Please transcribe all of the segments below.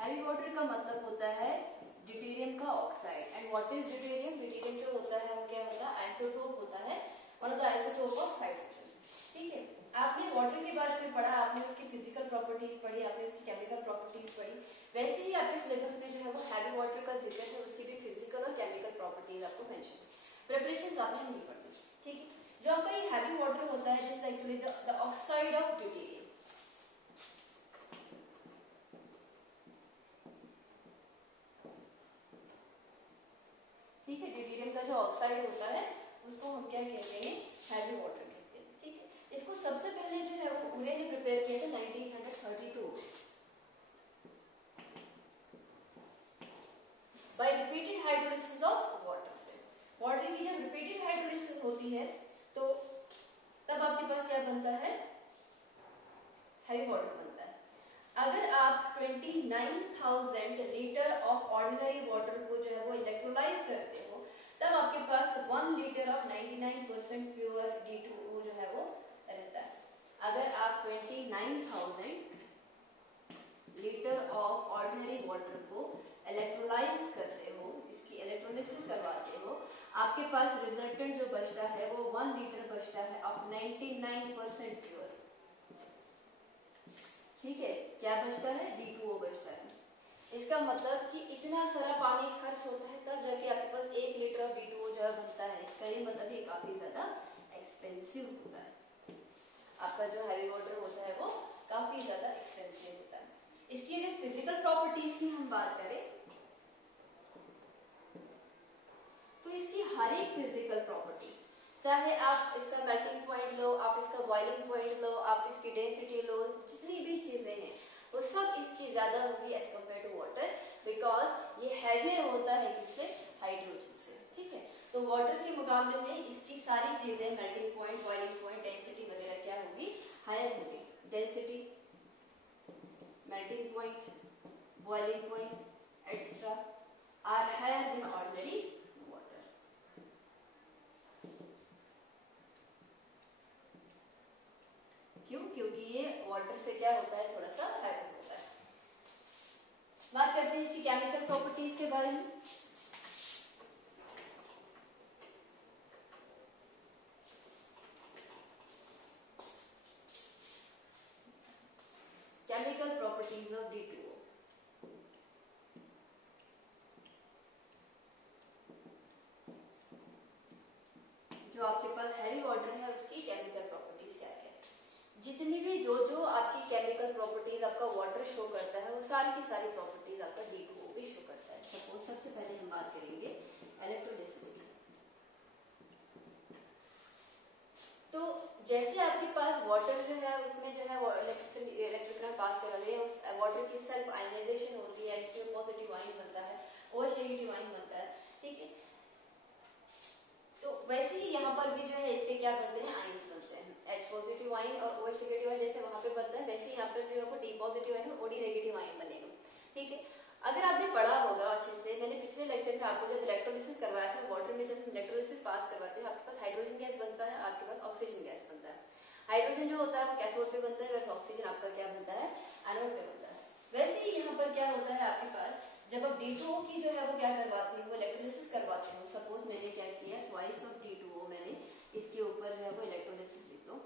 Heavy water का मतलब होता है ड्यूटेरियम का oxide. And what is deuterium? Deuterium जो होता है वो क्या होता है? आइसोटोप होता है, one of the isotope of hydrogen. ठीक है, आपने वाटर के बारे में पढ़ा, आपने उसकी फिजिकल प्रॉपर्टीज पढ़ी, आपने उसकी केमिकल प्रॉपर्टीज पढ़ी, वैसे ही आपके सिलेबस में जो है वो हैवी वाटर का जिक्र है, उसकी भी फिजिकल और केमिकल प्रॉपर्टीज आपको मेंशन। प्रिपरेशन आपने नहीं पढ़ी। ठीक है, जो आपका ये हैवी वाटर होता है just actually the oxide of deuterium. ठीक है, ड्यूटेरियम का जो ऑक्साइड होता है उसको हम क्या कहते हैं? हैवी वाटर कहते हैं। ठीक है, इसको सबसे पहले जो है वो उरे ने प्रिपेयर किया था 1932 by repeated hydrolysis of water से। वाटर की जब रिपीटेड हाइड्रोलिसिस होती है तो तब आपके पास क्या बनता है? हैवी वाटर बनता है। अगर आप 29,000 लीटर ऑफ ऑर्डिनरी वाटर को जो है वो इलेक्ट्रोलाइज करते हो तब आपके पास 1 लीटर ऑफ 99% प्योर D2O जो है वो रहता है। अगर आप 29,000 लीटर ऑफ ऑर्डिनरी वाटर को इलेक्ट्रोलाइज करते हो, इसकी इलेक्ट्रोलिसिस करवाते हो, आपके पास रिजल्टेंट जो बचता है वो 1 लीटर बचता है ऑफ 99% प्योर। ठीक है, क्या बचता है? D2O बचता है। इसका मतलब कि इतना सारा पानी खर्च होता है तब जाके आपके पास 1 लीटर ऑफ D2O जो है बनता है। इसका ये मतलब ये काफी ज्यादा एक्सपेंसिव होता है। आपका जो हैवी वाटर होता है वो काफी ज्यादा एक्सपेंसिव होता है। इसकी अगर फिजिकल प्रॉपर्टीज की हम बात करें तो इसकी हर एक फिजिकल प्रॉपर्टी, चाहे आप इसका मेल्टिंग पॉइंट लो, आप इसका बॉइलिंग पॉइंट लो, आप इसकी डेंसिटी लो, जितनी भी चीजें हैं वो सब इसकी ज्यादा होगी as compare to water, because ये हैवियर होता है किससे? हाइड्रोजन से। ठीक है, तो वाटर के मुकाबले में इसकी सारी चीजें melting point, boiling point, density वगैरह क्या होगी? हायर होगी। Density, melting point, boiling point extra are higher than ordinary water. क्यों? क्योंकि ये वाटर से क्या होता है? थोड़ा सा हाइड्रो होता है। बात करते हैं इसकी केमिकल प्रॉपर्टीज के बारे में। Chemical properties of D2O। जो आपके पास हैवी वाटर है उसकी केमिकल प्रॉपर्टीज क्या है? जितनी भी जो आपकी केमिकल प्रॉपर्टीज आपका वाटर शो करता है वो सारी की सारी प्रॉपर्टीज आपका D2O भी शो करता है। सपोज सबसे पहले हम बात करेंगे इलेक्ट्रोलिसिस की। तो जैसे आपके पास वाटर जो है उसमें जो है इलेक्ट्रिक पास कर रही है, उस वाटर की सेल्फ आयनाइजेशन होती है, H2O पॉजिटिव आयन बनता है, OH नेगेटिव आयन बनता है। ठीक है, तो वैसे ही यहाँ पर भी जो है इसके क्या बनते हैं? आयन्स बनते हैं। H पॉजिटिव आयन और OH नेगेटिव आयन जैसे वहां पे बनता है वैसे यहाँ पे भी आपको D पॉजिटिव आयन और OD नेगेटिव आयन बनेगा। ठीक है, अगर आपने पढ़ा होगा अच्छे से, मैंने पिछले लेक्चर में आपको जब इलेक्ट्रोलिसिस करवाया था, वाटर में जब हम इलेक्ट्रोलिसिस पास करवाते हैं आपके पास हाइड्रोजन गैस बनता है, आपके पास ऑक्सीजन गैस बनता है। हाइड्रोजन जो होता है वो कैथोड पे बनता है, वैसे ऑक्सीजन आपका क्या बनता है? एनोड पे बनता है। वैसे ही यहाँ पर क्या होता है आपके पास, जब आप D2O की जो है वो क्या करवाते हो? इलेक्ट्रोलिसिस करवाते हो। सपोज मैंने क्या किया, ट्वाइस ऑफ D2O मैंने इसके ऊपर जो है वो इलेक्ट्रोलिसिस लिख दो।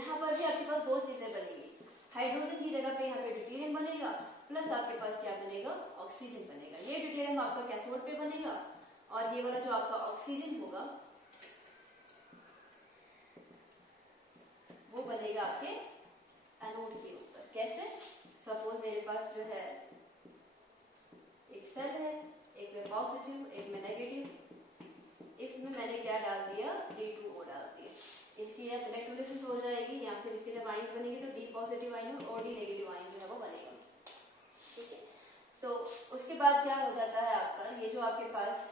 यहाँ पर भी आपके पास दो चीजें बनेगी, हाइड्रोजन की जगह पे यहाँ पे ड्यूटेरियम बनेगा, प्लस आपके पास क्या बनेगा? ऑक्सीजन बनेगा। ये ड्यूटेरियम आपका कैथोड पे बनेगा और ये वाला जो आपका ऑक्सीजन होगा वो बनेगा आपके एनोड के ऊपर। कैसे? सपोज मेरे पास जो है एक सेल है, एक में पॉजिटिव एक में नेगेटिव, इसमें मैंने क्या डाल दिया? D2O डाल दिया। इसकी जब इलेक्ट्रोलिसिस हो जाएगी या फिर इसके जब आयन बनेंगे तो D पॉजिटिव आयन और OD नेगेटिव आयन जो है वो बनेगा। ठीक है, तो उसके बाद क्या हो जाता है आपका, ये जो आपके पास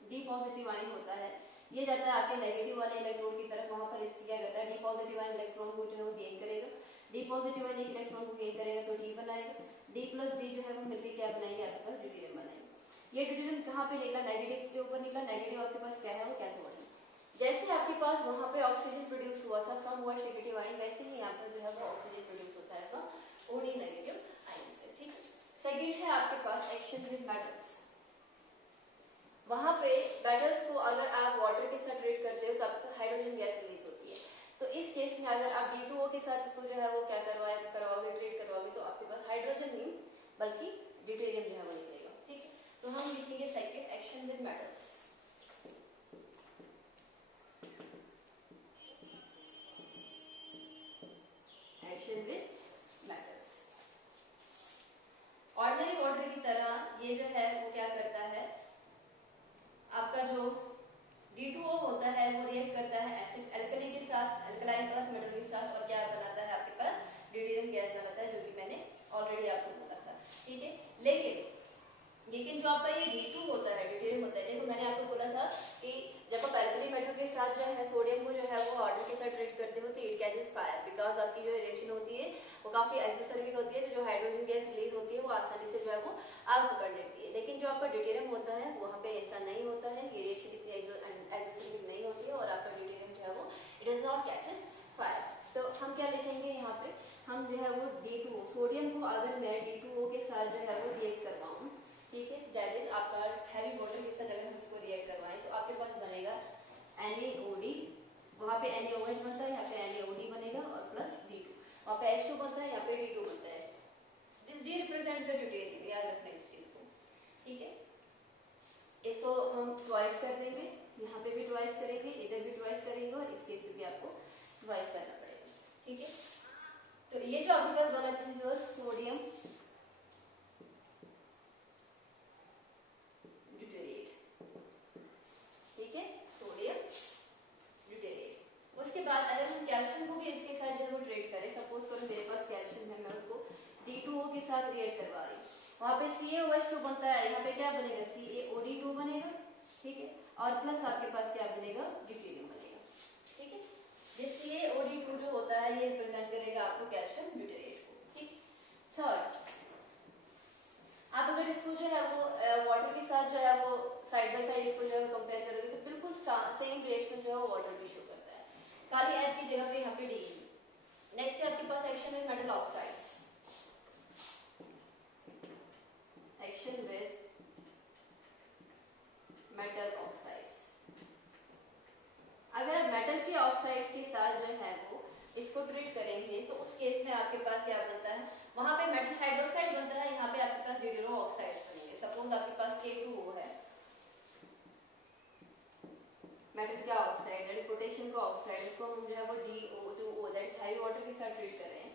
D पॉजिटिव आयन होता है ये जाता है आपके नेगेटिव वाले इलेक्ट्रॉन की तरफ, वहां पर इसकी क्या करता है? D पॉजिटिव आयन इलेक्ट्रॉन को जो है वो गेन करेगा, D पॉजिटिव आयन इलेक्ट्रॉन को गेन करेगा तो D बनाएगा, D प्लस D जो है वो मिलकर क्या बनाएंगे? आपके पास ड्यूटेरियम बनाएंगे। ये ड्यूटेरियम कहाँ पे निकला? नेगेटिव के ऊपर निकला। नेगेटिव आपके पास क्या है? वो कैथोड है। जैसे आपके पास वहां पे ऑक्सीजन प्रोड्यूस हुआ था फ्रॉम OH नेगेटिव आयन, वैसे ही यहाँ पर जो है वो ऑक्सीजन प्रोड्यूस होता है फ्रॉम OD नेगेटिव आयन से। आपके पास एक्शन विद मेटल्स, वहां पे मेटल्स को अगर आप वाटर के साथ ट्रीट करते हो तो आपको हाइड्रोजन गैस रिलीज होती है। तो इस केस में अगर आप D2O के साथ इसको जो है वो क्या करवाओगे ट्रीट करवाओगे तो आपके पास हाइड्रोजन नहीं बल्कि ड्यूटेरियम जो है वो निकलेगा। ठीक है, तो हम लिखेंगे second action with metals. Action with metals, ordinary water की तरह ये जो है वो क्या करता है, आपका जो D2O होता है वो रिएक्ट करता है एसिड अल्कली के साथ, अल्कलाइन अर्थ मेटल के साथ, और क्या बनाता है आपके पास ड्यूटेरियम गैस बनाता है, जो कि मैंने ऑलरेडी आपको बोला था। ठीक है, लेकिन जो आपका ये D2 होता है ड्यूटेरियम होता है, देखो मैंने आपको बोला था कि जब आप अल्कली मेटल के साथ जो है सोडियम को जो है वो वाटर के साथ ट्रीट करते हो तो इट कैचेस फायर, बिकॉज आपकी जो रिएक्शन होती है वो काफी एक्सोथर्मिक होती है, तो जो हाइड्रोजन गैस रिलीज होती है वो आसानी से जो है वो आग पकड़ लेती है। लेकिन जो आपका ड्यूटेरियम होता है वहाँ पे ऐसा नहीं होता है, ये रिएक्शन इतनी एक्सोथर्मिक नहीं होती है और आपका ड्यूटेरियम जो है वो it does not catches fire. तो हम क्या लिखेंगे यहाँ पे, हम जो है वो D2O, सोडियम को अगर मैं D2O के साथ जो है वो रिएक्ट करवाऊँ, ठीक है, दैट इज आपका हैवी वाटर के साथ अगर हम इसको रिएक्ट करवाएं तो आपके पास बनेगा NaOD, वहाँ पे NaOH बनता है, यहाँ पे NaOD बनेगा और प्लस D2, वहाँ पे H2 बनता है, यहाँ पे D2 बनता है। This D represents the deuterium, याद रखना इस चीज को। ठीक है, इसको हम ट्वाइस कर देंगे, यहाँ पे भी ट्वाइस करेंगे, इधर भी ट्वाइस करेंगे और इस केस में भी आपको ट्वाइस करना पड़ेगा। ठीक है, तो ये जो आपके पास बना दिस इज योर सोडियम ड्यूटेरेट। ठीक है, सोडियम ड्यूटेरेट। उसके बाद अगर हम कैल्शियम को भी इसके साथ जो है वो ट्रीट करें, सपोज करो मेरे पास कैल्शियम है, मैं उसको D2O के साथ रिएक्ट करवा रही हूँ, वहाँ पे CaOH2 बनता है, यहाँ पे क्या बनेगा CaOD2 बनेगा। ठीक है, और प्लस आपके पास क्या बनेगा ड्यूटेरियम बनेगा। ठीक है, ये CaOD2 जो होता है ये रिप्रेजेंट करेगा आपको कैल्शियम ड्यूटेरेट को। ठीक, थर्ड, आप अगर इसको जो है वो वाटर के साथ जो है वो साइड बाय साइड इसको जो है कंपेयर करोगे तो बिल्कुल सेम रिएक्शन जो है वाटर भी शो करता है, खाली H की जगह पे यहाँ पे D। नेक्स्ट है आपके पास action with metal oxides, action with metal oxides. अगर आप मेटल के ऑक्साइड्स के साथ जो है वो इसको ट्रीट करेंगे तो उस केस में आपके पास क्या बनता है, वहां पे मेटल हाइड्रोक्साइड बनता है, यहाँ पे आपके पास ड्यूटेरो ऑक्साइड्स बनेंगे। सपोज आपके पास K2O है, मेटल का ऑक्साइड यानी पोटेशियम का ऑक्साइड, इसको हम जो है वो DO2O that is high water के साथ ट्रीट कर रहे हैं।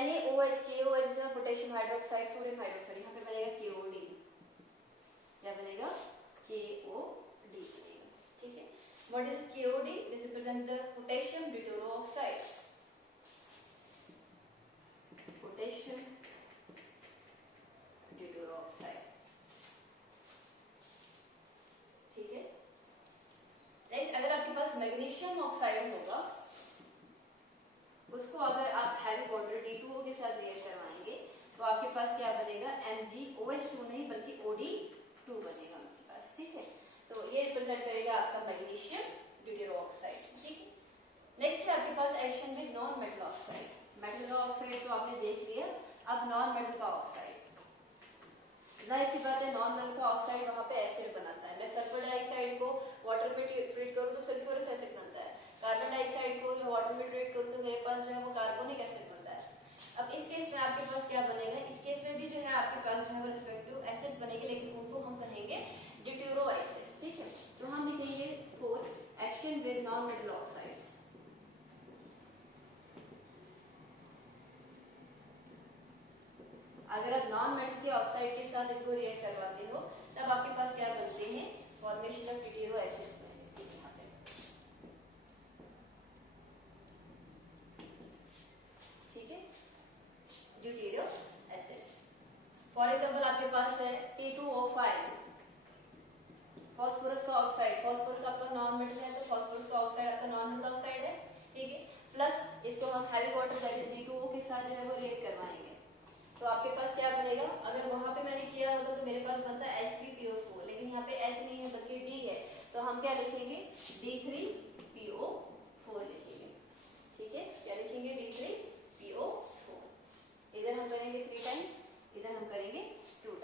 NaOH KOH जो पोटेशियम हाइड्रोक्साइड सोडियम हाइड्रोक्साइड, यहाँ पे बनेगा KOD, क्या बनेगा KOD बनेगा। ठीक है, what is KOD? This represents the potassium deuteroxide, potassium deuteroxide। ठीक है, नेक्स्ट अगर आपके पास मैग्नीशियम ऑक्साइड होगा, उसको अगर आप हैवी वाटर D2O के साथ रिएक्ट करवाएंगे तो आपके पास क्या बनेगा MgOH2 नहीं बल्कि OD2 बनेगा आपके पास। ठीक है, तो ये रिप्रेजेंट करेगा आपका मैग्नीशियम ड्यूटेरोक्साइड। ठीक है, नेक्स्ट है आपके पास action with non metal oxide. Metal का ऑक्साइड तो आपने देख लिया, अब नॉन मेटल का ऑक्साइड, जाहिर सी बात है नॉन मेटल का ऑक्साइड वहाँ पे एसिड बनाता है। मैं सल्फर डाइऑक्साइड को वाटर में ट्रीट करूँ तो सल्फ्यूरस एसिड बनता है, कार्बन डाइऑक्साइड को जो वाटर में ट्रीट करूँ तो मेरे पास जो है वो कार्बोनिक एसिड बनता है। अब इस केस में आपके पास क्या बनेगा, इस केस में भी जो है आपके पास जो है वो रिस्पेक्टिव एसिड्स बनेंगे, लेकिन उनको हम कहेंगे ड्यूटेरो एसिड्स। ठीक है, तो हम लिखेंगे for action with non metal oxides. अगर आप नॉन मेटल के ऑक्साइड के साथ इनको रिएक्ट करवाते हो तब आपके पास क्या बनते हैं, फॉर्मेशन ऑफ ड्यूटेरो एसिड्स बनते हैं यहाँ पे। ठीक है, ड्यूटेरो एसिड्स। फॉर एग्जांपल आपके पास है P2O5 फास्फोरस का ऑक्साइड, फास्फोरस आपका नॉन मेटल है तो फास्फोरस का ऑक्साइड आपका नॉन मेटल ऑक्साइड है। ठीक है, प्लस इसको हम heavy water that is D2O के साथ जो है वो रिएक्ट करवाएंगे तो आपके पास क्या बनेगा, अगर वहां पे मैंने किया होता तो मेरे पास बनता H3PO4, लेकिन यहाँ पे H नहीं है बल्कि D है, तो हम क्या लिखेंगे D3PO4 लिखेंगे। ठीक है, क्या लिखेंगे D3PO4, इधर हम करेंगे 3 टाइम, इधर हम करेंगे 2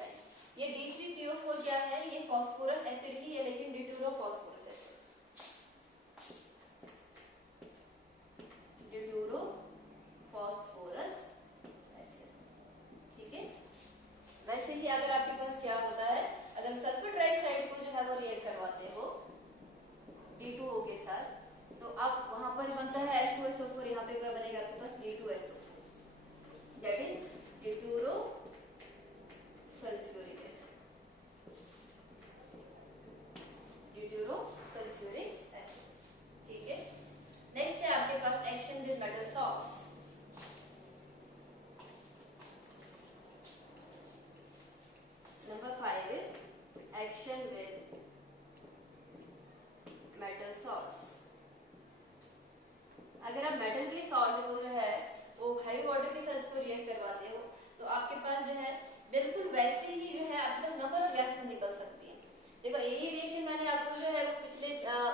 बिल्कुल वैसे ही जो है आपके पास नंबर ऑफ गैसेस निकल सकती हैं। देखो यही रिएक्शन मैंने आपको जो है वो पिछले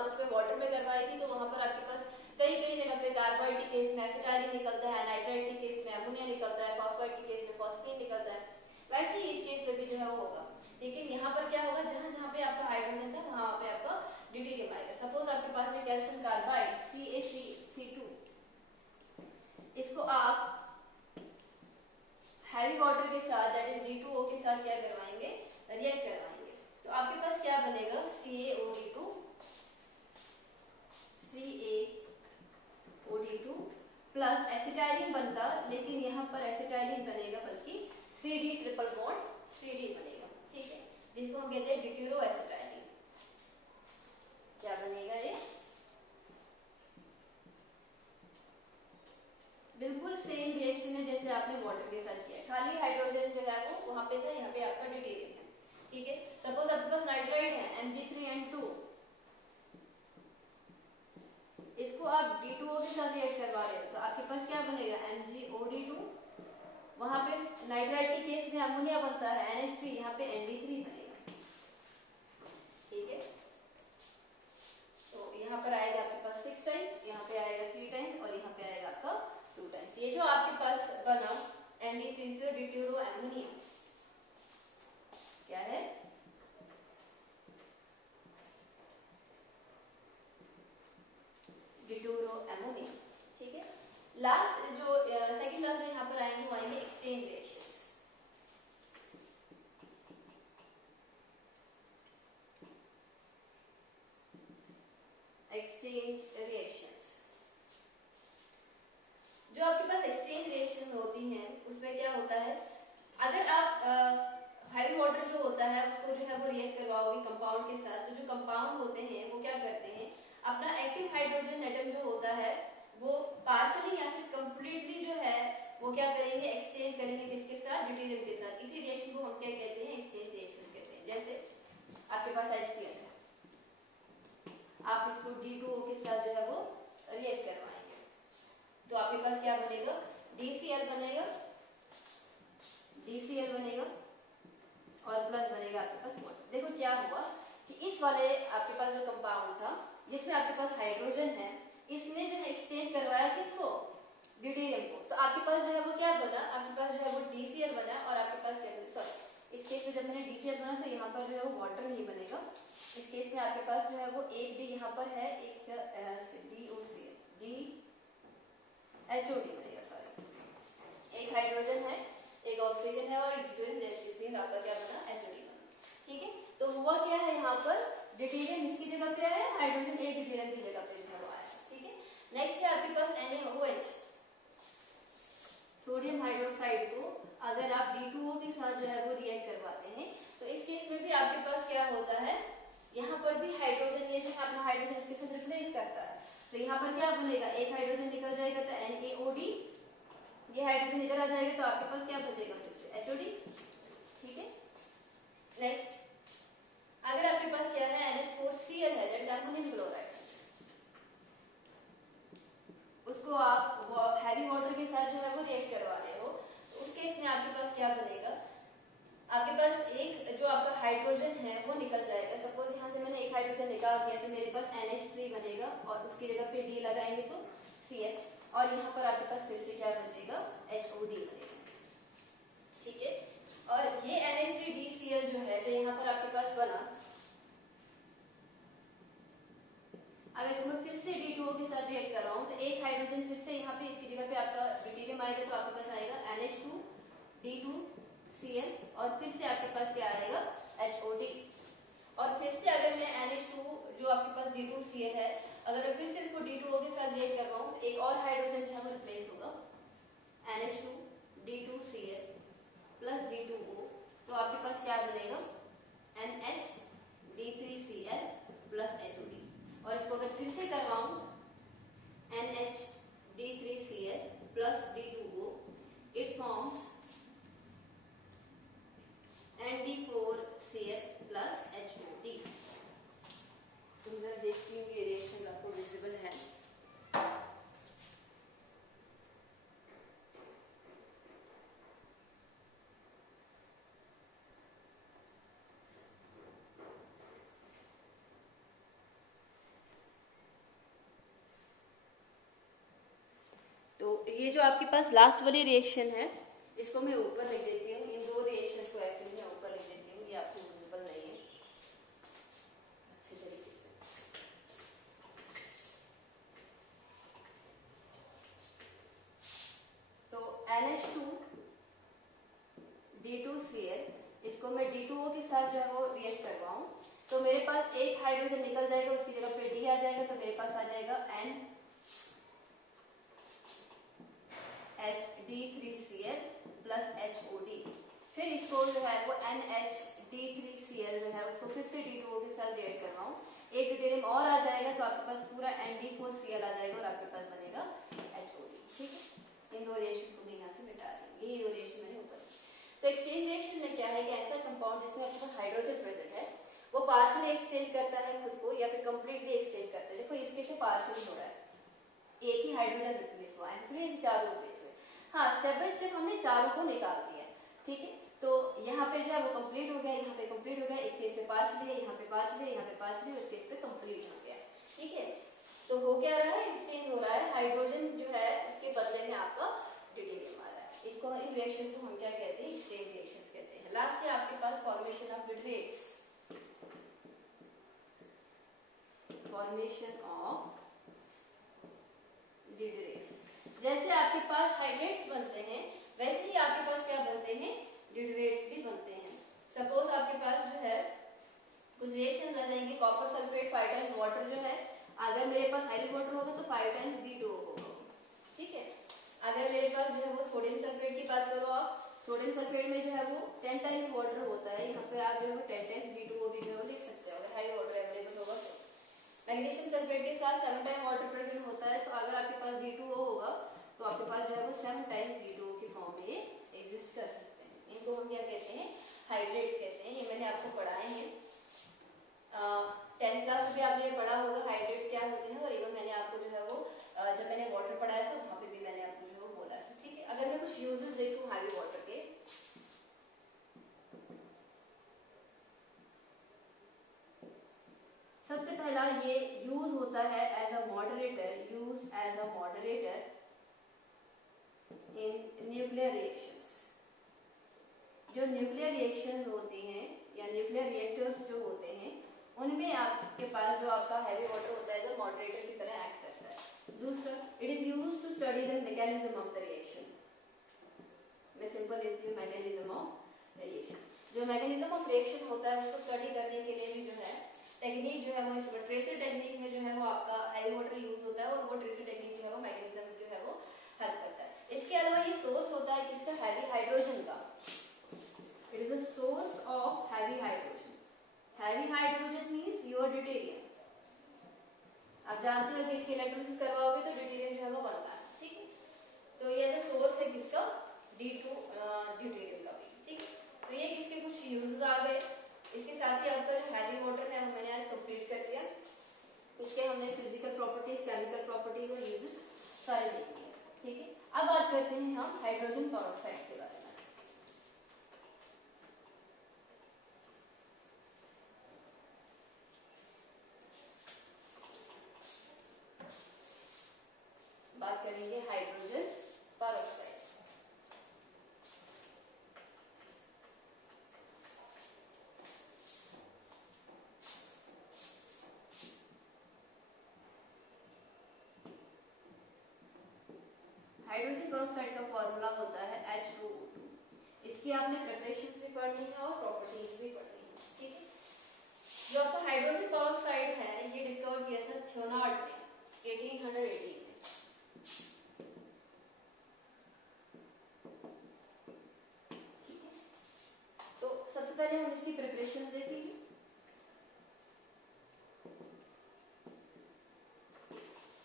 उस पे वाटर में करवाई थी, तो वहां पर आपके पास कई कई जगह पे कार्बाइड के केस में एसिटाइलिन निकलता है, नाइट्राइट के केस में अमोनिया निकलता है, फॉस्फाइड के केस में फॉस्फीन निकलता है। वैसे ही इस केस में भी जो है वो होगा। लेकिन यहाँ पर क्या होगा, जहां जहां पे आपका हाइड्रोजन था वहां पे आपका ड्यूटेरियम आएगा। सपोज आपके पास है कैल्शियम कार्बाइड CaC2, इसको आप हैवी वाटर के साथ दैट इज D2O के साथ क्या करवाएंगे, रिएक्ट करवाएंगे। तो आपके पास क्या बनेगा, CaOD2 प्लस एसिटाइलिन बनता, लेकिन यहाँ पर एसिटाइलिन बनेगा बल्कि CD ट्रिपल बॉन्ड CD बनेगा, ठीक है, जिसको हम कहते हैं ड्यूटेरो एसिटाइलिन। क्या बनेगा ये, बिल्कुल सेम रिएक्शन है जैसे आपने वाटर के साथ किया, खाली हाइड्रोजन जो है वो वहां पे था, यहाँ पे आपका ड्यूटेरियम है, ठीक है। सपोज आपके पास नाइट्राइट है Mg3N2, इसको आप D2O के साथ रिएक्ट करवा रहे हो तो आपके पास क्या बनेगा, MgOD2, वहां पे नाइट्राइट के केस में अमोनिया बनता है NH3, यहाँ पे ND3 बनेगा, ठीक है। तो यहाँ पर आएगा आपके पास 6 टाइम्स, यहाँ पे आएगा 3 टाइम्स और यहाँ पे आएगा आपका 2 टाइम्स। ये जो आपके पास बना ND3 से ड्यूटेरो अमोनियम क्या है, ड्यूटेरो अमोनियम, ठीक है। लास्ट जो सेकंड लास्ट जो यहाँ पर आएंगे वो आएंगे एक्सचेंज रिएक्शंस। एक्सचेंज रिएक्शंस, जो आपके पास एक्सचेंज रिएक्शन होती हैं उसमें क्या होता है, अगर आप हैवी वाटर जो होता है उसको जो है वो रिएक्ट करवाओगे कंपाउंड के साथ, तो जो कंपाउंड होते हैं वो क्या करते हैं, अपना एक्टिव हाइड्रोजन एटम जो होता है वो पार्शियली या फिर कंप्लीटली जो है वो क्या करेंगे, एक्सचेंज करेंगे किसके साथ, ड्यूटेरियम के साथ। इसी रिएक्शन को हम क्या कहते हैं, एक्सचेंज रिएक्शन कहते हैं। जैसे आपके पास HCl है, आप इसको D2O के साथ जो है वो रिएक्ट करवाएंगे तो आपके पास क्या बनेगा, DCl बनेगा, DCl बनेगा और प्लस बनेगा आपके पास वाटर। देखो क्या हुआ कि इस वाले आपके पास जो कंपाउंड था जिसमें आपके पास हाइड्रोजन है, इसने जो है एक्सचेंज करवाया किसको, ड्यूटेरियम को, तो आपके पास जो है वो क्या बना, आपके पास जो है वो DCl बना और आपके पास क्या बना, सॉरी इस केस में जब मैंने DCl बना तो यहाँ पर जो है वो वाटर नहीं बनेगा। इस केस में आपके पास जो है वो एक D यहाँ पर है, एक DHOD बनेगा, सॉरी एक हाइड्रोजन है, एक ऑक्सीजन है और एक ड्यूटेरियम, जैसे आपका क्या बना, HOD बना, ठीक है। तो हुआ क्या है, यहाँ पर ड्यूटेरियम इसकी जगह पे है, हाइड्रोजन एक ड्यूटेरियम की जगह पे जो आया, ठीक है। नेक्स्ट है आपके पास NaOH, सोडियम हाइड्रोक्साइड को अगर आप D2O के साथ जो है वो रिएक्ट करवाते हैं तो इस केस में भी आपके पास क्या होता है, यहाँ पर भी हाइड्रोजन, ये जो अपना हाइड्रोजन इसके साथ रिप्लेस करता है, तो यहाँ पर क्या बनेगा, एक हाइड्रोजन निकल जाएगा तो NaOD, ये हाइड्रोजन इधर आ जाएगा तो आपके पास क्या बचेगा, फिर से HOD, ठीक है। नेक्स्ट अगर आपके पास क्या है, NH4Cl है, दैट इज अमोनियम क्लोराइड, उसको आप हैवी वाटर के साथ जो है वो रिएक्ट करवा रहे हो तो उस केस में आपके पास क्या बनेगा, आपके पास एक जो आपका हाइड्रोजन है वो निकल जाएगा। सपोज यहाँ से मैंने एक हाइड्रोजन निकाल दिया तो मेरे पास NH3 बनेगा और उसकी जगह पे D लगाएंगे तो Cl, और यहाँ पर आपके पास फिर से क्या बचेगा, HOD बनेगा, ठीक है। और ये NH3DCl जो है जो यहाँ पर आपके पास बना, अगर इसको मैं फिर से D2O के साथ रिएक्ट कर रहा हूँ तो एक हाइड्रोजन फिर से यहाँ पे इसकी जगह पे आपका ड्यूटेरियम आएगा तो आपके पास आएगा NH2D2Cl और फिर से आपके पास क्या आएगा, HOD, और फिर से अगर मैं NH2 जो आपके पास D2Cl है, अगर फिर से इसको D2O के साथ रिएक्ट कर रहा हूँ तो एक और हाइड्रोजन जो है रिप्लेस होगा, NH2D2Cl प्लस D2O, तो आपके पास क्या बनेगा, NHD3Cl प्लस HOD, और इसको अगर फिर से करवाऊं NHD3Cl plus D2O, it forms ND4Cl plus HOD। तो मैं देखती हूँ ये रिएक्शन आपको विजिबल है, ये जो आपके पास लास्ट वाली रिएक्शन है इसको मैं ऊपर लिख देती हूँ, इन दो रिएक्शन को एक्चुअली मैं ऊपर लिख देती हूँ, ये आपको विजिबल नहीं है अच्छे तरीके से। तो NH2 D2Cl, इसको मैं D2O के साथ जो है वो रिएक्ट करवाऊं तो मेरे पास एक हाइड्रोजन निकल जाएगा, उसकी जगह पे D आ जाएगा, तो मेरे पास आ जाएगा NH3Cl प्लस HOD। फिर इसको जो है वो NH3Cl जो है उसको फिर से D2O के साथ रिएक्ट करवाऊं, एक डिटेरियम और आ जाएगा तो आपके पास पूरा ND4Cl आ जाएगा और आपके पास बनेगा HOD। ठीक है, इन दो रिएक्शन को भी यहाँ से मिटा देंगे, ये दो रिएक्शन मैंने ऊपर। तो एक्सचेंज रिएक्शन में क्या है कि ऐसा कंपाउंड जिसमें आपके पास हाइड्रोजन प्रेजेंट है वो पार्शियली एक्सचेंज करता है खुद को या फिर कंप्लीटली एक्सचेंज करता है। देखो इसके से पार्शियल हो रहा है, एक ही हाइड्रोजन रिप्लेस हुआ है, तो ये चारों रिप्लेस हुए। हाँ, स्टेप बाय स्टेप हमने चारों को निकाल दिया। ठीक है, तो यहाँ पे जो है वो कंप्लीट हो गया, यहाँ पे कंप्लीट हो गया, इस केस पे पार्शियल है, यहाँ पे पार्शियल है, यहाँ पे पार्शियल है, इस केस पे कंप्लीट हो गया। ठीक है, तो हो क्या रहा है, एक्सचेंज हो रहा है, हाइड्रोजन जो है उसके बदले में आपका ड्यूटेरियम आ रहा है। इसको इन रिएक्शन को हम क्या कहते हैं, एक्सचेंज रिएक्शंस कहते हैं। लास्ट है आपके पास फॉर्मेशन ऑफ ड्यूटेरेट्स, फॉर्मेशन ऑफ ड्यूटेरेट्स। जैसे आपके पास हाइड्रेट्स बनते हैं वैसे ही आपके पास क्या बनते हैं, ड्यूटेरेट्स भी बनते हैं। सपोज आपके पास जो है कुछ रिएक्शंस आ जाएंगे, कॉपर सल्फेट 5 टाइम्स वाटर जो है, अगर मेरे पास हैवी वाटर होगा तो 5 टाइम्स D2O होगा। ठीक है, अगर मेरे पास जो है वो सोडियम सल्फेट की बात करो आप, सोडियम सल्फेट में जो है वो 10 टाइम्स वाटर होता है, यहाँ पे आप जो है 10 टाइम्स D2O भी जो है लिख सकते हो अगर हैवी वाटर अवेलेबल होगा तो। मैग्नीशियम सल्फेट के साथ 7 टाइम वाटर प्रेजेंट होता है, तो अगर आपके पास D2O होगा तो आपके पास जो है वो 7 टाइम्स D2O की फॉर्म में एग्जिस्ट कर सकते हैं। इनको हम क्या कहते हैं, हाइड्रेट्स कहते हैं। ये मैंने आपको पढ़ाए हैं 10th क्लास में, आपने पढ़ा होगा हाइड्रेट्स क्या होते हैं, और इवन मैंने आपको जो है वो जब मैंने वाटर पढ़ाया था वहां पे भी मैंने आपको जो है वो बोला था। ठीक है, अगर मैं कुछ यूजेस देखूं हैवी वाटर के, सबसे पहला ये यूज होता है as a moderator, use as a moderator in nuclear reactions. जो न्यूक्लियर रिएक्शन होती हैं या न्यूक्लियर रिएक्टर्स जो होते हैं उनमें आपके पास जो आपका हैवी वाटर होता है जो मॉडरेटर की तरह एक्ट करता है। दूसरा, it is used to study the mechanism of the reaction. मैं सिंपल लिखती हूँ, मैकेनिज्म ऑफ रिएक्शन। जो मैकेनिज्म ऑफ रिएक्शन होता है उसको स्टडी करने के लिए भी जो है टेक्निक जो है वो इसमें ट्रेसर टेक्निक में जो है वो आपका हैवी वाटर यूज होता है, और वो ट्रेसर टेक्निक जो है वो मैकेनिज्म जो है वो हेल्प करता है। इसके अलावा ये सोर्स होता है किसका, हैवी हाइड्रोजन का। It is a source of heavy hydrogen. Heavy hydrogen means your deuterium. आप जानते हो कि इसकी इलेक्ट्रोलिसिस करवाओगे तो ड्यूटेरियम जो है वो बनता है। ठीक है, तो ये एज अ सोर्स है किसका, D2 ड्यूटेरियम का भी। ठीक है, तो ये इसके कुछ यूजेस आ गए। इसके साथ ही आपका जो हैवी वाटर है वो मैंने आज कंप्लीट कर दिया। इसके हमने फिजिकल प्रॉपर्टीज, केमिकल प्रॉपर्टीज और यूजेस सारे देख लिए। ठीक है, अब बात करते हैं हम हाइड्रोजन पेरोक्साइड के बारे में। बात करेंगे हाइड्रोजन पेरोक्साइड। हाइड्रोजन पेरोक्साइड का फॉर्मूला होता है H2O2। इसकी आपने प्रिपरेशन भी पढ़नी है और प्रॉपर्टीज भी पढ़नी है। ठीक है, जो आपका हाइड्रोजन पेरोक्साइड है ये डिस्कवर किया था थियोनार्ड ने 1818 में। ठीक है, तो सबसे पहले हम इसकी प्रिपरेशन देखेंगे।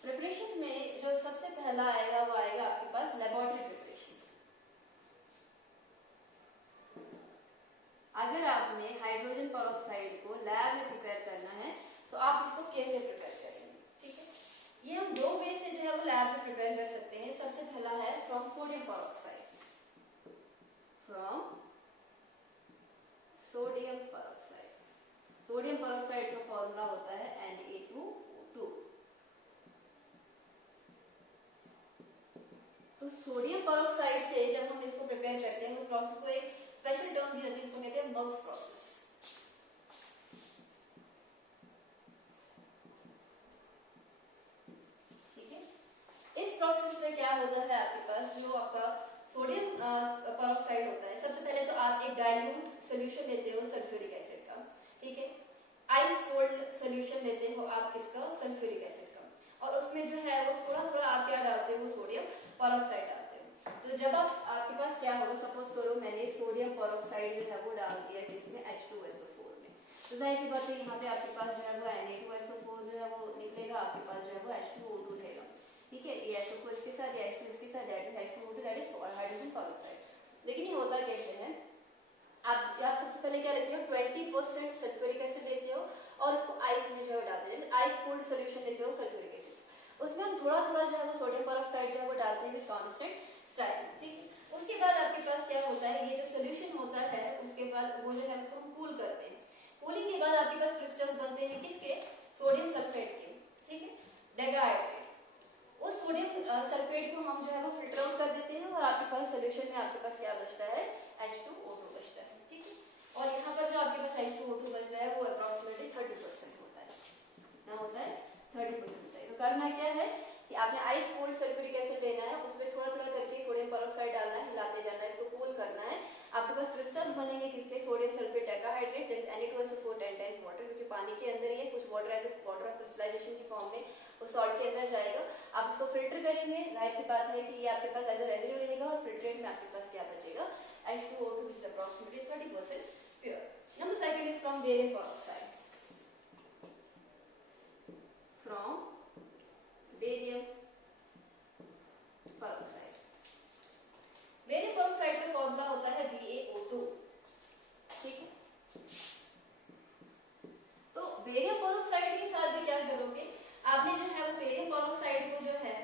प्रिपरेशन में जो सबसे पहला आएगा वो आएगा आपके पास लेबोरेटरी प्रिपरेशन। अगर आपने हाइड्रोजन पेरोक्साइड को लैब में प्रिपेयर करना है तो आप इसको कैसे प्रिपेयर करेंगे। ठीक है, ये हम दो वे से जो है वो लैब में प्रिपेयर कर सकते हैं। सबसे पहला है from sodium peroxide, from sodium peroxide. Sodium peroxide से जब हम इसको प्रिपेयर करते हैं उस प्रोसेस को एक स्पेशल टर्म दी जाती है, इसको कहते हैं मग्स प्रोसेस। ठीक है, इस प्रोसेस में क्या होता है आपके पास, जो आपका सोडियम पेरोक्साइड होता है, सबसे पहले तो आप एक डाइल्यूट सोल्यूशन लेते हो सल्फ्यूरिक एसिड का, ठीक है, आइस कोल्ड सोल्यूशन लेते हो आप किसका, सल्फ्यूरिक एसिड का, और उसमें जो है वो थोड़ा थोड़ा आप क्या डालते हो, सोडियम पेरोक्साइड डालते हो। तो जब आपके पास क्या होगा, सपोज करो मैंने सोडियम पेरोक्साइड जो है वो डाल दिया किसमें, H2SO4 में, तो जाहिर सी बात है यहाँ पे आपके पास जो है वो Na2SO4 जो है वो निकलेगा, आपके पास जो है वो H2O2 रहेगा, ठीक है, ये SO4 इसके साथ, ये H2 इसके साथ, that is H2O2, that is hydrogen peroxide. लेकिन ये होता कैसे है, आप सबसे पहले क्या लेते हो, 20% सल्फ्यूरिक एसिड लेते हो और उसको आइस में जो है डालते हैं, आइस कोल्ड सोल्यूशन लेते हो सल्फ्यूरिक एसिड, उसमें हम थोड़ा थोड़ा जो है वो सोडियम पेरोक्साइड जो है वो डालते हैं कांस्टेंट स्टाइल, ठीक। उसके बाद आपके पास क्या होता है, ये जो सोल्यूशन होता है उसके बाद वो जो है उसको हम कूल करते हैं, कूलिंग के बाद आपके पास क्रिस्टल्स बनते हैं किसके, सोडियम सल्फेट के, ठीक है, डेकाहाइड्रेट। उस सोडियम सल्फेट को हम जो है वो फिल्टर आउट कर देते हैं और आपके पास सोल्यूशन में आपके पास क्या बचता है, H2O2 बचता है, ठीक है। और यहाँ पर जो आपके पास H2O2 बचता है वो अप्रोक्सीमेटली 30% होता है, कितना होता है, 30% होता है। तो करना क्या है कि आपने आइस कोल्ड सल्फ्यूरिक एसिड लेना है, उसमें थोड़ा थोड़ा करके सोडियम पेरोक्साइड डालना है, हिलाते जाना है, इसको कूल करना है, आपके पास क्रिस्टल्स बनेंगे किसके, sodium sulphate decahydrate, that is Na2SO4 10 times water, क्योंकि पानी के अंदर ही है, कुछ water as water of crystallization की फॉर्म में वो सॉल्ट के अंदर जाएगा, आप इसको फिल्टर करेंगे, जाहिर सी बात है कि ये आपके पास एज अ रेजिड्यू रहेगा और फिल्ट्रेट में आपके पास क्या बचेगा, H2O2 which is approximately 30% pure. Number second is from barium peroxide. From barium peroxide. barium peroxide का फॉर्मूला होता है BaO2, ठीक है। तो barium peroxide के साथ भी क्या करोगे, आपने जो है वो barium peroxide को जो है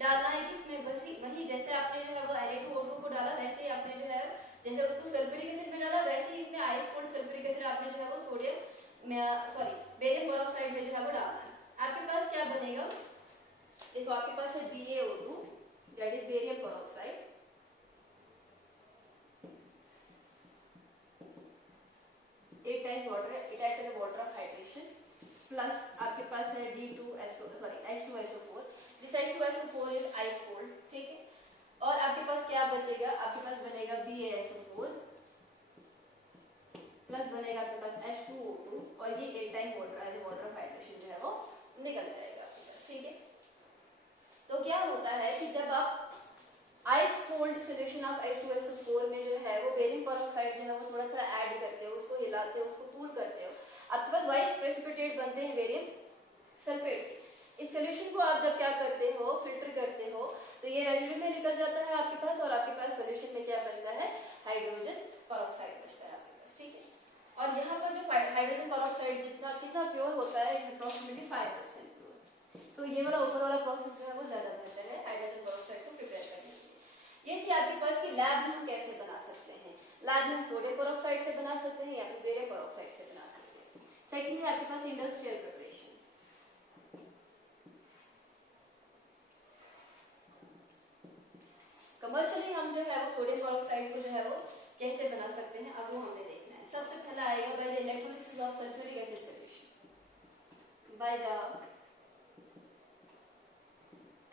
डालना है किसमें, वही जैसे आपने जो है वो Na2O2 को डाला, वैसे ही आपने जो है जैसे उसको सल्फ्यूरिक एसिड में डाला, वैसे ही इसमें आइस कोल्ड सल्फ्यूरिक एसिड आपने जो है वो सोडियम बेरियम पेरोक्साइड में जो है वो डालना है। आपके पास क्या बनेगा, देखो आपके पास है BaO2 that is barium peroxide, एक type water, it act as water of hydration, plus आपके पास है H2SO4, this H2SO4 is ice cold, ठीक है। और आपके पास क्या बचेगा, आपके पास बनेगा BaSO4 प्लस बनेगा आपके पास H2O2 और ये एक time water as water of hydration जो है वो निकल जाएगा आपके पास, ठीक है। तो क्या होता है कि जब आप ice cold solution of H2SO4 में जो है वो बेरियम पेरोक्साइड जो है वो थोड़ा थोड़ा ऐड करते हो, उसको हिलाते हो, उसको कूल करते हो, आपके पास व्हाइट प्रेसिपिटेट बनते हैं बेरियम सल्फेट के। इस सॉल्यूशन को आप जब क्या करते हो, फिल्टर करते हो, तो ये रेजिड्यू में निकल जाता है आपके पास और आपके पास सॉल्यूशन में क्या बचता है, हाइड्रोजन पेरोक्साइड बचता है आपके पास, ठीक है। और यहाँ पर जो हाइड्रोजन पेरोक्साइड कितना प्योर होता है, अप्रोक्सीमेटली 5% प्योर। तो ये वाला ऊपर वाला प्रोसेस जो है वो ज्यादा बेहतर है हाइड्रोजन पेरोक्साइड को प्रिपेयर करने के लिए। ये थी आपके पास कि लैब में हम कैसे बना सकते हैं, लैब में हम सोडियम पेरोक्साइड से बना सकते हैं या फिर बेरियम पेरोक्साइड से बना सकते हैं। सेकंड है आपके पास इंडस्ट्रियल प्रिपरेशन। कमर्शियली हम जो है वो सोडियम पेरोक्साइड को जो है वो कैसे बना सकते हैं, अब वो हमें देखना है। सबसे पहला आएगा by the electrolysis of sulphuric acid solution, by the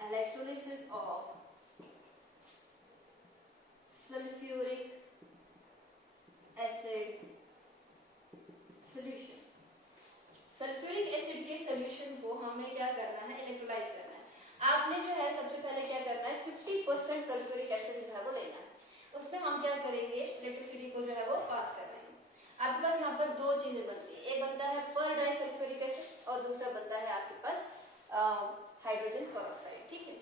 electrolysis of sulphuric acid solution. Sulphuric acid के सॉल्यूशन को हमें क्या करना है, इलेक्ट्रोलाइज करना है। आपने जो है सबसे पहले क्या करना है, 50% सल्फ्यूरिक एसिड जो है वो लेना है, उसमें हम क्या करेंगे, इलेक्ट्रिसिटी को जो है वो पास कर रहे हैं। आपके पास यहाँ पर दो चीजें बनती है, एक बनता है पर डाई सल्फ्यूरिक एसिड और दूसरा बनता है आपके पास हाइड्रोजन पेरोक्साइड, ठीक है।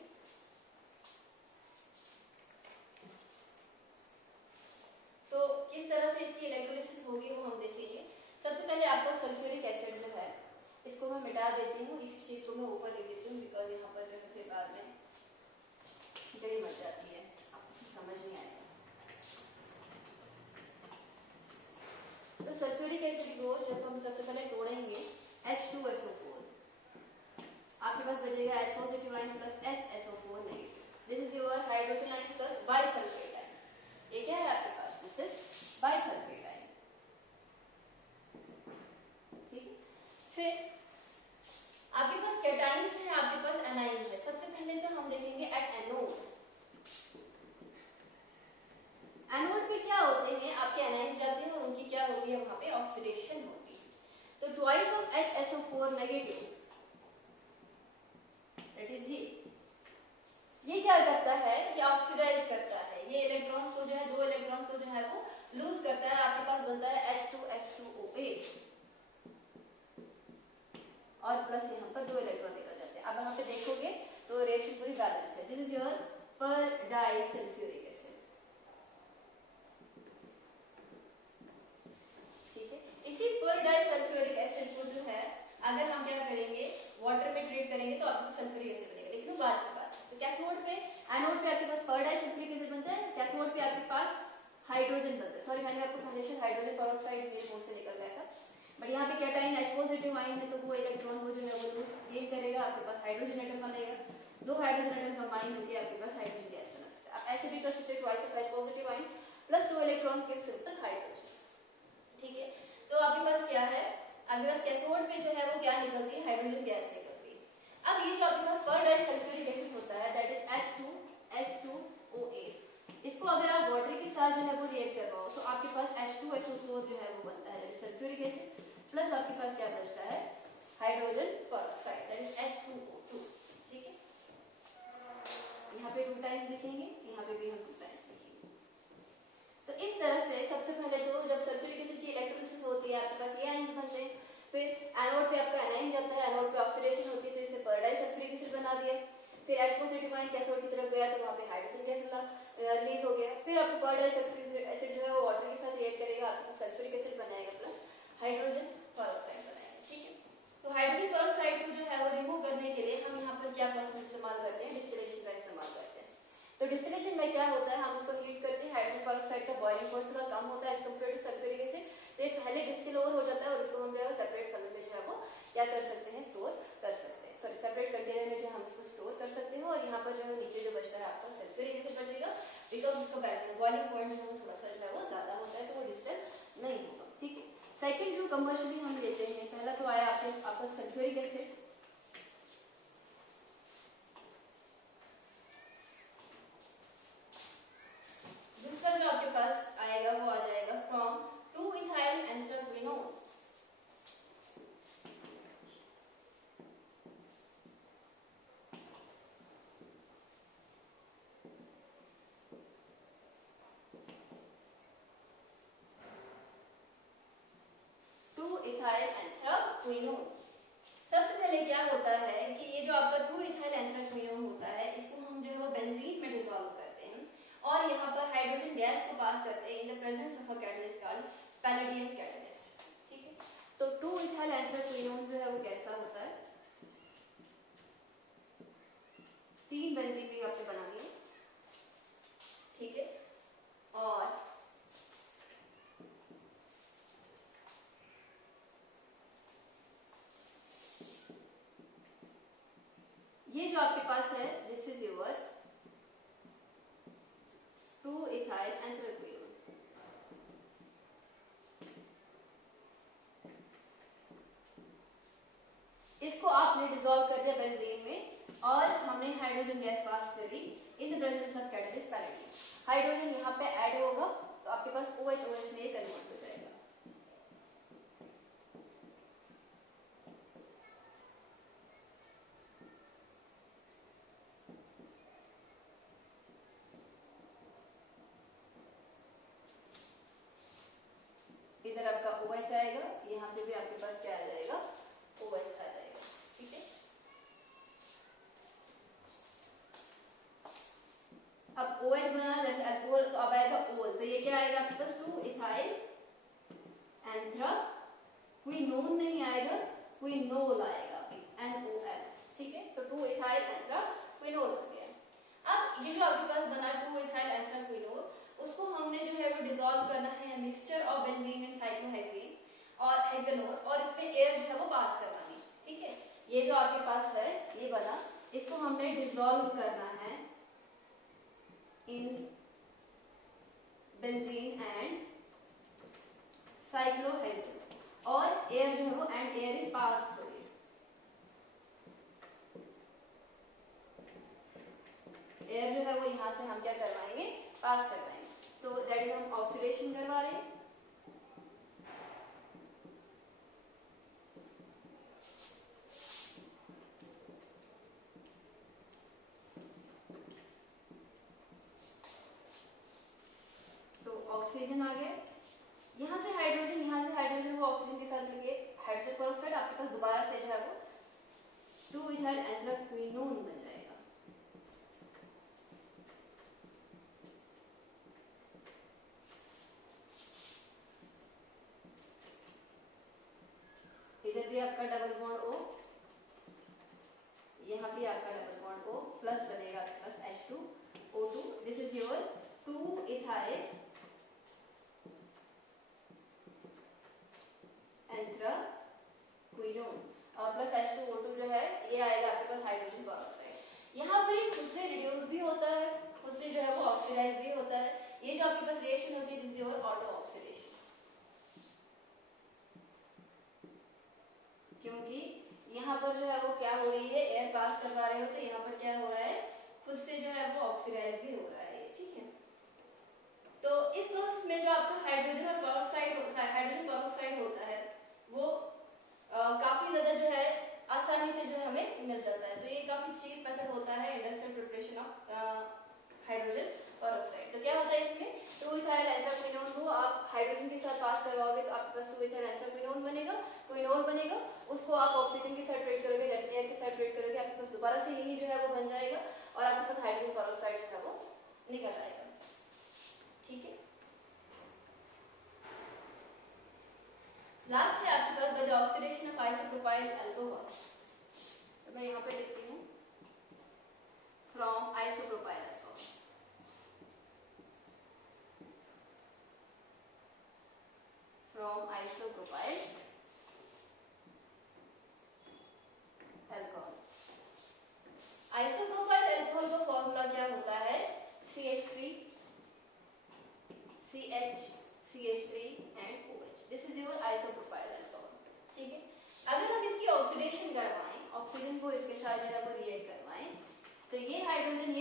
तो किस तरह से इसकी इलेक्ट्रोलिसिस होगी वो हम देखेंगे। सबसे पहले आपका सल्फ्यूरिक एसिड जो है इसको मैं मिटा देती हूँ, इस चीज को मैं ऊपर लिख देती हूँ, बिकॉज यहाँ पर जो है फिर बाद में खिचड़ी मच जाती है, आपको समझ नहीं आएगा। तो सल्फ्यूरिक एसिड को जब हम सबसे पहले तोड़ेंगे H2SO4, आपके पास बचेगा H+ plus HSO4 negative, this is your hydrogen ion में क्या होते हैं, आपके एनाइंस जाते हैं और उनकी क्या होती है, वहां पे ऑक्सीडेशन होती है। तो twice of HSO4 negative, that is ये क्या करता है, ये ऑक्सीडाइज करता है, ये इलेक्ट्रॉन को जो है, दो इलेक्ट्रॉन को जो है वो लूज करता है, आपके पास बनता है H2SO8 और प्लस यहाँ पर दो इलेक्ट्रॉन निकल जाते हैं। अब यहाँ पे देखोगे तो रिएक्शन पूरी बैलेंस है। दिस इज योर पर डाइसल्फ्यूरिक एसिड, ठीक है। इसी पर डाइसल्फ्यूरिक एसिड को जो है अगर हम क्या करेंगे, वाटर में ट्रीट करेंगे तो आपको सल्फ्यूरिक एसिड बनेगा, लेकिन वो बात की बात है। तो कैथोड पे, एनोड पे आपके पास पर डाइसल्फ्यूरिक एसिड बनता है, कैथोड पे आपके पास हाइड्रोजन बनता है। सॉरी मैंने आपको पहले से हाइड्रोजन पेरोक्साइड मेरे मुंह से निकल गया था, बट यहाँ पे कैटाइन H पॉजिटिव आयन है तो वो इलेक्ट्रॉन को जो है वो लूज गेन करेगा, आपके पास हाइड्रोजन एटम बनेगा, दो हाइड्रोजन एटम कंबाइन होकर आपके पास हाइड्रोजन गैस बना सकता है। आप ऐसे भी कर सकते हैं, twice of H positive ion plus दो इलेक्ट्रॉन के सिंपल हाइड्रोजन, ठीक है। तो आपके पास क्या है, आपके पास कैथोड पे जो है वो क्या निकलती है, हाइड्रोजन गैस निकलती है। अब ये जो आपके पास पर डाइसल्फ्यूरिक एसिड होता है दैट इज H2SO8, इसको अगर आप वाटर के साथ जो है वो रिएक्ट करवाओ तो आपके पास H2SO4 जो है वो बनता है सल्फ्यूरिक एसिड, प्लस आपके पास क्या बचता है, hydrogen peroxide that is H2O2, ठीक है। यहाँ पे 2 टाइम्स लिखेंगे, यहाँ पे भी हम 2 टाइम्स लिखेंगे। तो इस तरह से सबसे पहले तो जब सल्फ्यूरिक एसिड की इलेक्ट्रोलिसिस होती है आपके पास ये आयन बनते हैं, फिर एनोड पे आपका एनाइन जाता है, एनोड पे ऑक्सीडेशन होती है तो इसे पर डाइसल्फ्यूरिक एसिड बना दिया, फिर H पॉजिटिव आयन कैथोड की तरफ गया तो वहां पे हाइड्रोजन गैस रिलीज हो गया, फिर आपको पर डाइसल्फ्यूरिक एसिड जो है वो वाटर के साथ रिएक्ट करेगा, आपको सल्फ्यूरिक एसिड बनाएगा प्लस हाइड्रोजन पेरोक्साइड बनाएगा, ठीक है। तो हाइड्रोजन पेरोक्साइड को जो है वो रिमूव करने के लिए हम यहाँ पर क्या प्रोसेस इस्तेमाल करते हैं, डिस्टिलेशन का इस्तेमाल करते हैं। तो डिस्टिलेशन में क्या होता है, हम इसको हीट करते हैं, हाइड्रोजन पेरोक्साइड का बॉइलिंग पॉइंट थोड़ा कम होता है as compare to sulphuric acid, तो ये पहले डिस्टिल ओवर हो जाता है और इसको हम जो है सेपरेट फनल में जो है वो क्या कर सकते हैं, स्टोर कर सकते हैं, सॉरी सेपरेट कंटेनर में जो हम इसको स्टोर कर सकते हैं। और यहाँ पर जो है नीचे जो बचता है आपका सल्फ्यूरिक एसिड बचेगा, बिकॉज उसका बॉइलिंग पॉइंट जो है थोड़ा सा जो है वो ज्यादा होता है तो वो डिस्टिल नहीं होगा, ठीक है। सेकंड जो कमर्शियली हम लेते हैं, पहला तो आया आपका सल्फ्यूरिक एसिड, दूसरा जो आपके पास आएगा वो आ जाएगा फ्रॉम 2-ethyl anthraquinone, सबसे पहले क्या होता है कि ये जो आपका 2-ethyl anthraquinone होता है इसको हम जो है वो बेंजीन में डिसॉल्व करते हैं और यहाँ पर हाइड्रोजन गैस को पास करते हैं in the presence of a catalyst called palladium catalyst, ठीक है। तो 2-ethyl anthraquinone जो है वो कैसा होता है, 3 बेंजीन रिंग आपने बनानी है, ठीक है। और ये जो आपके पास है this is your 2-ethyl anthraquinone, इसको आपने डिसॉल्व कर दिया बेंजीन में और हमने हाइड्रोजन गैस पास करी in the presence of catalyst palladium, hydrogen यहाँ पे ऐड होगा तो आपके पास OH में कन्वर्ट हो जाएगा। इधर आपका OH आएगा, यहाँ पे भी आपके पास क्या आ जाएगा, OH आ जाएगा, ठीक है। अब OH बना तो अब आएगा ओल, तो ये क्या आएगा आपके पास 2-ethyl anthraquinone नहीं आएगा, क्विनोल आएगा NOL, ठीक है। तो 2-ethyl anthraquinone हो गया। अब ये जो आपके पास बना 2-ethyl anthraquinone उसको हमने जो है वो डिसॉल्व करना है mixture of benzene and cyclohexane और हेक्सेनोल और इस पे एयर जो है वो पास करवानी, ठीक है। ये जो आपके पास है ये बना, इसको हमने डिसॉल्व करना है इन बेंजीन एंड साइक्लोहेक्सेन और एयर जो है वो and air is pass through it, air जो है वो यहाँ से हम क्या करवाएंगे, पास करवाएंगे। तो तो दैट इज हम ऑक्सीडेशन करवा रहे हैं। तो ऑक्सीजन आ गया, यहाँ से हाइड्रोजन वो ऑक्सीजन के साथ मिलके हाइड्रोजन पेरोक्साइड, आपके पास दोबारा से जो है वो 2-इथाइल एंथ्राक्विनोन बन जाएगा। इधर भी आपका डबल बॉन्ड O, यहाँ भी आपका डबल बॉन्ड O प्लस बनेगा आपके पास H2O2। This is your two ethyl anthraquinone और प्लस H2O2 जो है ये आएगा आपके पास हाइड्रोजन पेरोक्साइड। यहाँ पर ये खुद से रिड्यूस भी होता है, खुद से जो है वो ऑक्सीडाइज भी होता है। ये जो आपके पास रिएक्शन होती है this is your auto oxidation, क्योंकि यहाँ पर जो है वो क्या हो रही है, एयर पास करवा रहे हो तो यहाँ पर क्या हो रहा है, खुद से जो है वो ऑक्सीडाइज भी हो रहा है, ठीक है। तो इस प्रोसेस में जो आपका हाइड्रोजन पेरोक्साइड होता है वो काफी ज्यादा जो है आसानी से जो है हमें मिल जाता है। तो ये काफी चीप मेथड होता है industrial preparation of hydrogen peroxide. तो क्या होता है इसमें, 2-इथाइल एंथ्राक्विनोन को आप हाइड्रोजन के साथ पास करवाओगे तो आपके पास 2-इथाइल एंथ्राक्विनोन बनेगा, क्विनोल बनेगा। उसको आप ऑक्सीजन के साथ ट्रीट करोगे, एयर के साथ ट्रीट करोगे, आपके पास दोबारा से यही जो है वो बन जाएगा और आपके पास हाइड्रोजन पेरोक्साइड जो है वो निकल आएगा, ठीक है। लास्ट है आपके पास by the oxidation of isopropyl alcohol. तो मैं यहाँ पे लिखती हूँ from isopropyl alcohol, from isopropyl alcohol. Isopropyl alcohol का फॉर्मूला क्या होता है, CH3 CH CH3 and OH। This is your isopropyl alcohol, ठीक है। अगर हम इसकी ऑक्सीडेशन करवाएं, ऑक्सीजन को इसके साथ जो है वो रिएक्ट करवाएं, तो ये हाइड्रोजन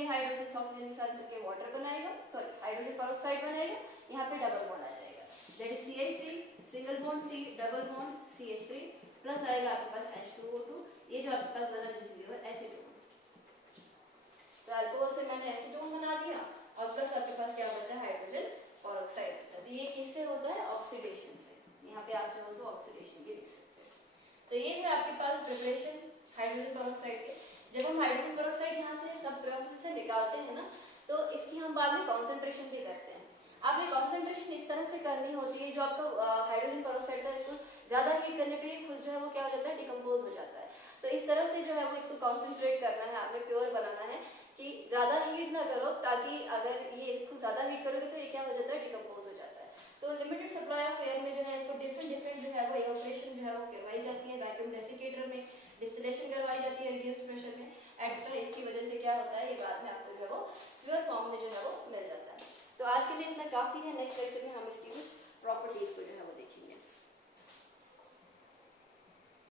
ऑक्सीजन के साथ मिलकर वाटर बनाएगा, सॉरी हाइड्रोजन पेरोक्साइड बनेगा। यहाँ पे डबल बॉन्ड आ जाएगा, that is CH3 single bond C double bond CH3 plus आएगा आपके पास H2O2। ये जो आपके पास बना दिस इज योर एसीटोन। तो अल्कोहल से मैंने एसीटोन बना दिया और प्लस आपके पास क्या बचा, हाइड्रोजन पेरोक्साइड बचा। तो ये किससे होता है, ऑक्सीडेशन से। यहाँ पे आप चाहो तो ऑक्सीडेशन भी लिख सकते हैं। तो ये है आपके पास प्रिपरेशन हाइड्रोजन पेरोक्साइड के। जब हम हाइड्रोजन पेरोक्साइड यहाँ से सब प्रोसेस से निकालते हैं ना, तो इसकी हम बाद में कॉन्सेंट्रेशन भी करते हैं। आपने कॉन्सेंट्रेशन इस तरह से करनी होती है, जो आपका हाइड्रोजन पेरोक्साइड था इसको ज्यादा हीट करने पे खुद जो है वो क्या हो जाता है, डिकम्पोज हो जाता है। तो इस तरह से जो है वो इसको कॉन्सेंट्रेट करना है, आपने प्योर बनाना है कि ज्यादा हीट ना करो, ताकि अगर ये इसको ज्यादा हीट करोगे तो ये क्या हो जाता है, डिकम्पोज हो जाता है। तो लिमिटेड सप्लाई ऑफ एयर में जो है इसको डिफरेंट जो है वो इवेपोरेशन जो है वो करवाई जाती है, वैक्यूम डेसिकेटर में डिस्टिलेशन करवाई जाती है रिड्यूस प्रेशर में एक्स्ट्रा। इसकी वजह से क्या होता है, ये बाद में आपको जो है वो प्योर फॉर्म में जो है वो मिल जाता है। तो आज के लिए इतना काफी है, नेक्स्ट लेक्चर में हम इसकी कुछ प्रॉपर्टीज को जो है वो देखेंगे।